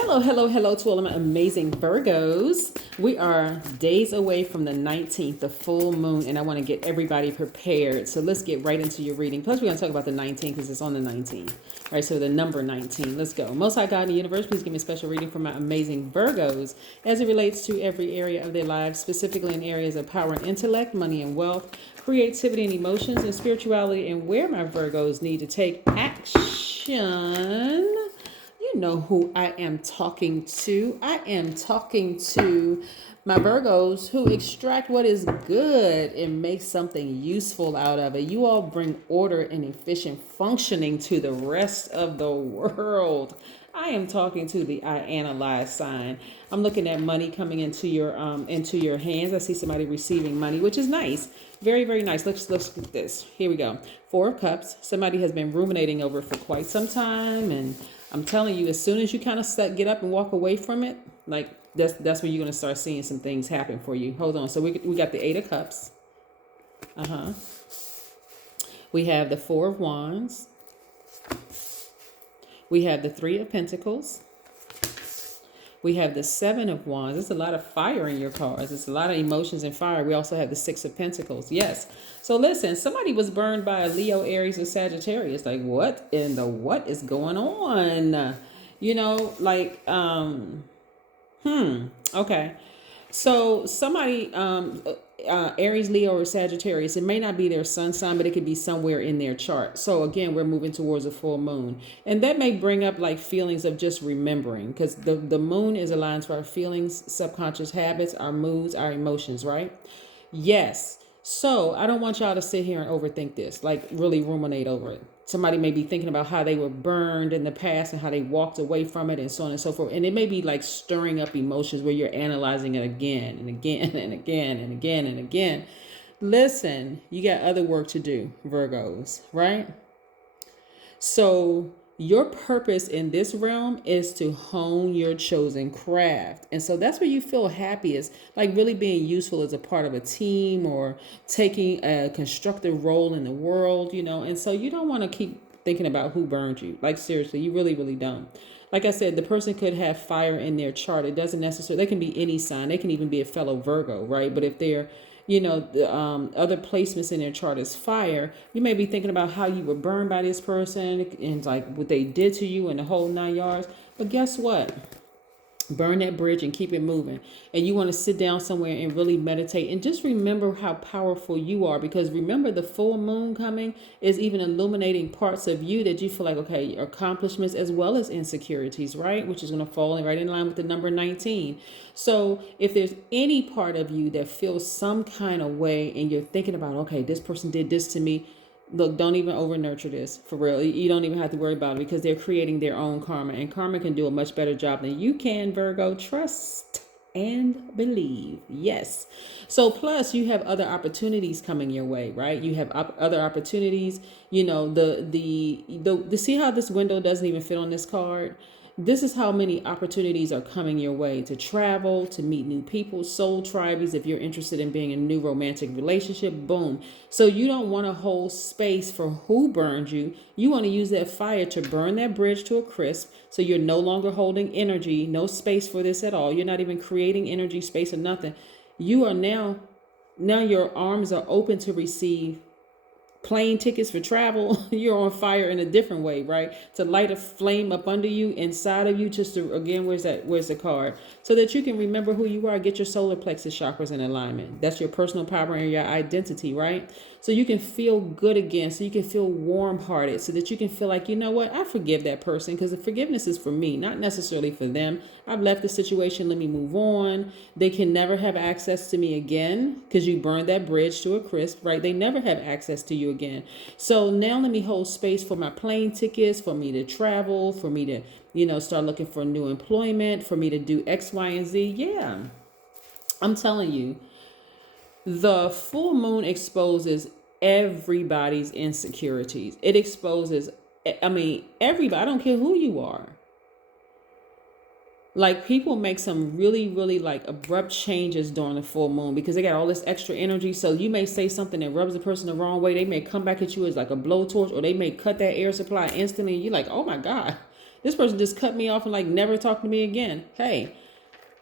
Hello, hello, hello to all of my amazing Virgos. We are days away from the 19th, the full moon, and I want to get everybody prepared. So let's get right into your reading. Plus, we're going to talk about the 19th because it's on the 19th. All right, so the number 19. Let's go. Most High God in the universe, please give me a special reading for my amazing Virgos as it relates to every area of their lives, specifically in areas of power and intellect, money and wealth, creativity and emotions, and spirituality, and where my Virgos need to take action. You know who I am talking to. I am talking to my Virgos who extract what is good and make something useful out of it. You all bring order and efficient functioning to the rest of the world. I am talking to the I analyze sign. I'm looking at money coming into your hands. I see somebody receiving money, which is nice. Very, very nice. Let's look at this. Here we go. 4 of Cups. Somebody has been ruminating over it for quite some time, and I'm telling you, as soon as you kind of get up and walk away from it, like that's when you're going to start seeing some things happen for you. Hold on. So we got the 8 of Cups. We have the 4 of Wands. We have the 3 of Pentacles. We have the 7 of Wands. There's a lot of fire in your cards. It's a lot of emotions and fire. We also have the 6 of Pentacles. Yes. So listen, somebody was burned by a Leo, Aries, or Sagittarius. Like, what in the what is going on? You know, like, okay. So somebody, Aries, Leo, or Sagittarius, it may not be their sun sign, but it could be somewhere in their chart. So again, we're moving towards a full moon. And that may bring up like feelings of just remembering, because the moon is aligned to our feelings, subconscious habits, our moods, our emotions, right? Yes. So I don't want y'all to sit here and overthink this, like really ruminate over it. Somebody may be thinking about how they were burned in the past and how they walked away from it and so on and so forth. And it may be like stirring up emotions where you're analyzing it again and again and again and again and again. Listen, you got other work to do, Virgos, right? So your purpose in this realm is to hone your chosen craft. And so that's where you feel happiest, like really being useful as a part of a team or taking a constructive role in the world, you know. And so you don't want to keep thinking about who burned you. Like seriously, you really, really don't. Like I said, the person could have fire in their chart. It doesn't necessarily, they can be any sign. They can even be a fellow Virgo, right? But if they're the other placements in their chart is fire, you may be thinking about how you were burned by this person and like what they did to you and the whole 9 yards. But guess what? Burn that bridge and keep it moving. And you want to sit down somewhere and really meditate and just remember how powerful you are, because remember the full moon coming is even illuminating parts of you that you feel like, okay, your accomplishments as well as insecurities, right? Which is going to fall right in line with the number 19. So if there's any part of you that feels some kind of way and you're thinking about, okay, this person did this to me, look, don't even over nurture this for real. You don't even have to worry about it, because they're creating their own karma, and karma can do a much better job than you can, Virgo. Trust and believe. Yes. So plus you have other opportunities coming your way, right? You have other opportunities, you know, the see how this window doesn't even fit on this card. This is how many opportunities are coming your way to travel, to meet new people, soul tribes. If you're interested in being in a new romantic relationship, boom. So you don't want to hold space for who burned you. You want to use that fire to burn that bridge to a crisp. So you're no longer holding energy, no space for this at all. You're not even creating energy, space, or nothing. You are now your arms are open to receive plane tickets for travel. You're on fire in a different way, right? To light a flame up under you, inside of you, just to, again, where's the card? So that you can remember who you are. Get your solar plexus chakras in alignment. That's your personal power and your identity, right? So you can feel good again. So you can feel warm-hearted, so that you can feel like, you know what? I forgive that person, because the forgiveness is for me, not necessarily for them. I've left the situation. Let me move on. They can never have access to me again, because you burned that bridge to a crisp, right? They never have access to you again. So now let me hold space for my plane tickets, for me to travel, for me to, start looking for new employment, for me to do X, Y, and Z. Yeah, I'm telling you, the full moon exposes everybody's insecurities. It exposes, everybody. I don't care who you are. Like, people make some really, really like abrupt changes during the full moon because they got all this extra energy. So you may say something that rubs the person the wrong way. They may come back at you as like a blowtorch, or they may cut that air supply instantly. You're like, oh my God, This person just cut me off and like never talk to me again. Hey,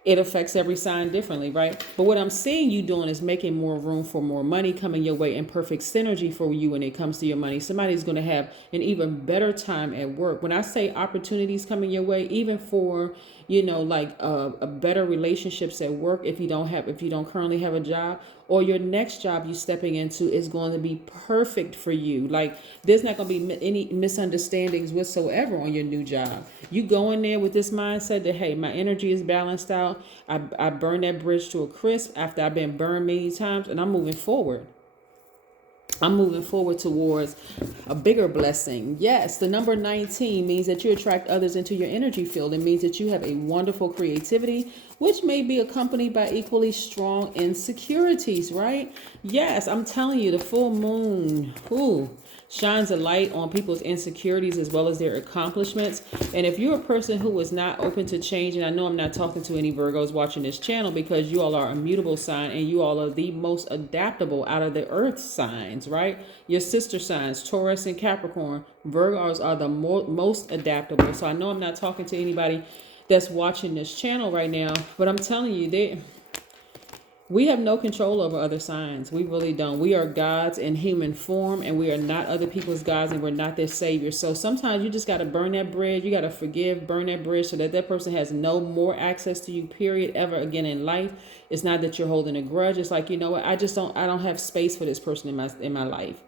it affects every sign differently, right? But what I'm seeing you doing is making more room for more money coming your way in perfect synergy for you when it comes to your money. Somebody's going to have an even better time at work. When I say opportunities coming your way, even for, like a better relationships at work, if you don't currently have a job, or your next job you stepping into is going to be perfect for you. Like there's not going to be any misunderstandings whatsoever on your new job. You go in there with this mindset that, hey, my energy is balanced out. I burn that bridge to a crisp after I've been burned many times, and I'm moving forward. I'm moving forward towards a bigger blessing. Yes, the number 19 means that you attract others into your energy field. It means that you have a wonderful creativity, which may be accompanied by equally strong insecurities, right? Yes, I'm telling you, the full moon, shines a light on people's insecurities as well as their accomplishments. And if you're a person who is not open to change, and I know I'm not talking to any Virgos watching this channel because you all are a mutable sign and you all are the most adaptable out of the earth signs, right? Your sister signs, Taurus and Capricorn, Virgos are the most adaptable. So I know I'm not talking to anybody that's watching this channel right now, but I'm telling you, we have no control over other signs. We really don't. We are gods in human form, and we are not other people's gods, and we're not their savior. So sometimes you just got to burn that bridge. You got to forgive, burn that bridge so that that person has no more access to you, period, ever again in life. It's not that you're holding a grudge. It's like, you know what? I don't have space for this person in my life.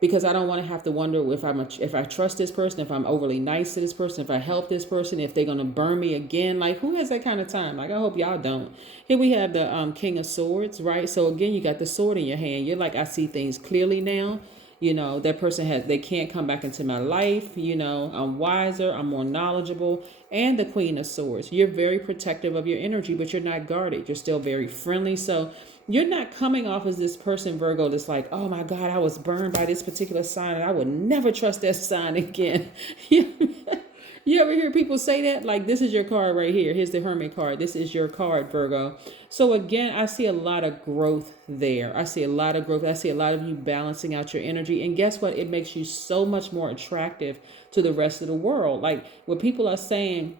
Because I don't want to have to wonder if I trust this person, if I'm overly nice to this person, if I help this person, if they're going to burn me again. Like, who has that kind of time? Like, I hope y'all don't. Here we have the King of Swords, right? So again, you got the sword in your hand. You're like, I see things clearly now. That person they can't come back into my life. I'm wiser, I'm more knowledgeable. And the Queen of Swords. You're very protective of your energy, but you're not guarded. You're still very friendly. So you're not coming off as this person, Virgo, that's like, oh my God, I was burned by this particular sign and I would never trust that sign again. You ever hear people say that? Like, this is your card right here. Here's the Hermit card. This is your card, Virgo. So again, I see a lot of growth there. I see a lot of growth. I see a lot of you balancing out your energy. And guess what? It makes you so much more attractive to the rest of the world. Like, what people are saying,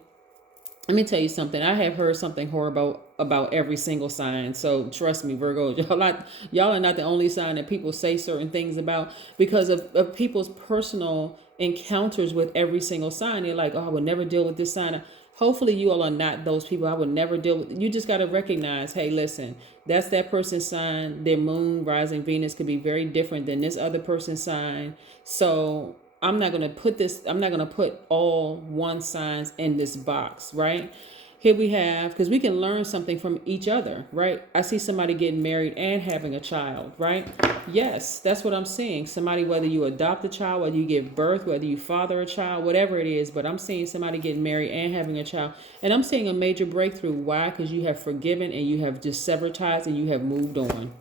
let me tell you something. I have heard something horrible about every single sign. So trust me, Virgo, y'all are not the only sign that people say certain things about because of people's personal encounters with every single sign. They're like, oh, I would never deal with this sign. Hopefully you all are not those people. I would never deal with. You just got to recognize, hey, listen, that's that person's sign. Their moon, rising Venus could be very different than this other person's sign. So I'm not going to put all one signs in this box, right? Here we have, because we can learn something from each other, right? I see somebody getting married and having a child, right? Yes, that's what I'm seeing. Somebody, whether you adopt a child, whether you give birth, whether you father a child, whatever it is, but I'm seeing somebody getting married and having a child. And I'm seeing a major breakthrough. Why? Because you have forgiven and you have just severed ties and you have moved on.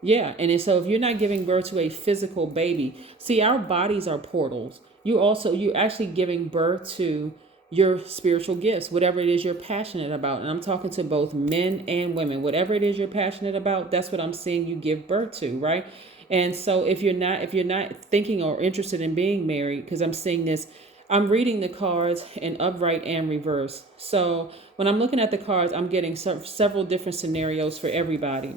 Yeah, and so if you're not giving birth to a physical baby, see, our bodies are portals. You're actually giving birth to your spiritual gifts, whatever it is you're passionate about. And I'm talking to both men and women. Whatever it is you're passionate about, that's what I'm seeing you give birth to, right? And so if you're not thinking or interested in being married, because I'm seeing this, I'm reading the cards in upright and reverse. So when I'm looking at the cards, I'm getting several different scenarios for everybody.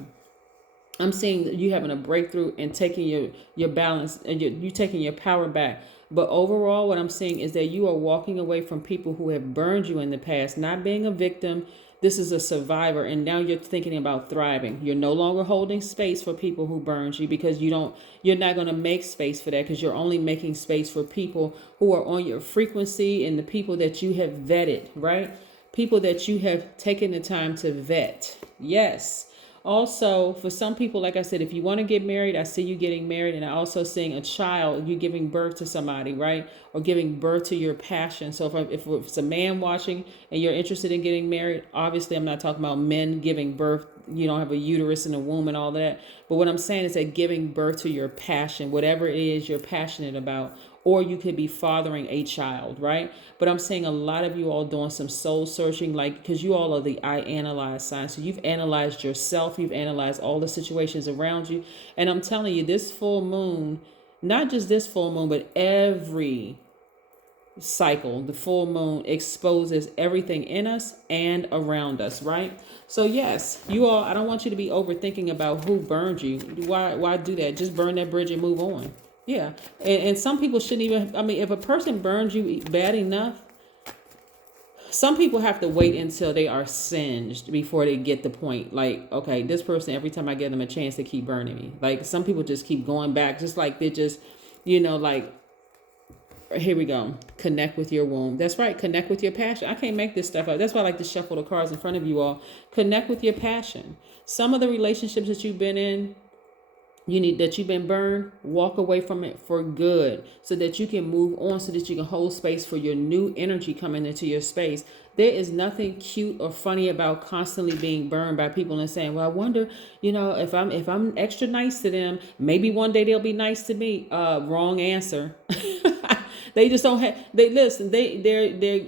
I'm seeing that you having a breakthrough and taking your balance and you taking your power back. But overall, what I'm seeing is that you are walking away from people who have burned you in the past, not being a victim. This is a survivor. And now you're thinking about thriving. You're no longer holding space for people who burned you because you're not going to make space for that because you're only making space for people who are on your frequency and the people that you have vetted, right? People that you have taken the time to vet. Yes. Also, for some people, like I said, if you want to get married, I see you getting married. And I also seeing a child, you giving birth to somebody, right? Or giving birth to your passion. So if it's a man watching and you're interested in getting married, obviously I'm not talking about men giving birth. You don't have a uterus and a womb and all that. But what I'm saying is that giving birth to your passion, whatever it is you're passionate about, or you could be fathering a child, right? But I'm saying a lot of you all doing some soul searching, like, because you all are the I analyze sign. So you've analyzed yourself, you've analyzed all the situations around you. And I'm telling you, this full moon, not just this full moon, but every cycle. The full moon exposes everything in us and around us, right? So yes, you all, I don't want you to be overthinking about who burned you. Why do that? Just burn that bridge and move on. Yeah. And some people shouldn't even, I mean, if a person burns you bad enough, some people have to wait until they are singed before they get the point. Like, okay, this person, every time I give them a chance, they keep burning me. Like, some people just keep going back, just like they just, like, here we go. Connect with your womb. That's right. Connect with your passion. I can't make this stuff up. That's why I like to shuffle the cards in front of you all. Connect with your passion. Some of the relationships that you've been in, you've been burned, walk away from it for good so that you can move on, so that you can hold space for your new energy coming into your space. There is nothing cute or funny about constantly being burned by people and saying, well, I wonder, if I'm extra nice to them, maybe one day they'll be nice to me. Wrong answer. They just don't have, they're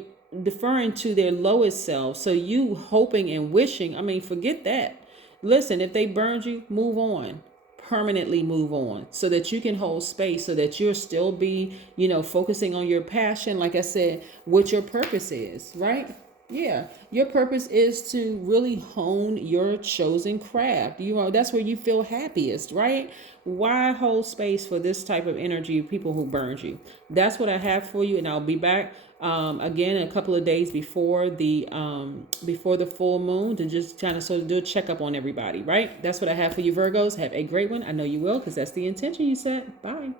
deferring to their lowest self. So you hoping and wishing, forget that. Listen, if they burned you, move on. Permanently move on so that you can hold space, so that you'll still be, focusing on your passion. Like I said, what your purpose is, right? Yeah. Your purpose is to really hone your chosen craft. That's where you feel happiest, right? Why hold space for this type of energy, people who burned you? That's what I have for you. And I'll be back again a couple of days before the full moon to just kind of sort of do a checkup on everybody, right? That's what I have for you, Virgos. Have a great one. I know you will, because that's the intention you set. Bye.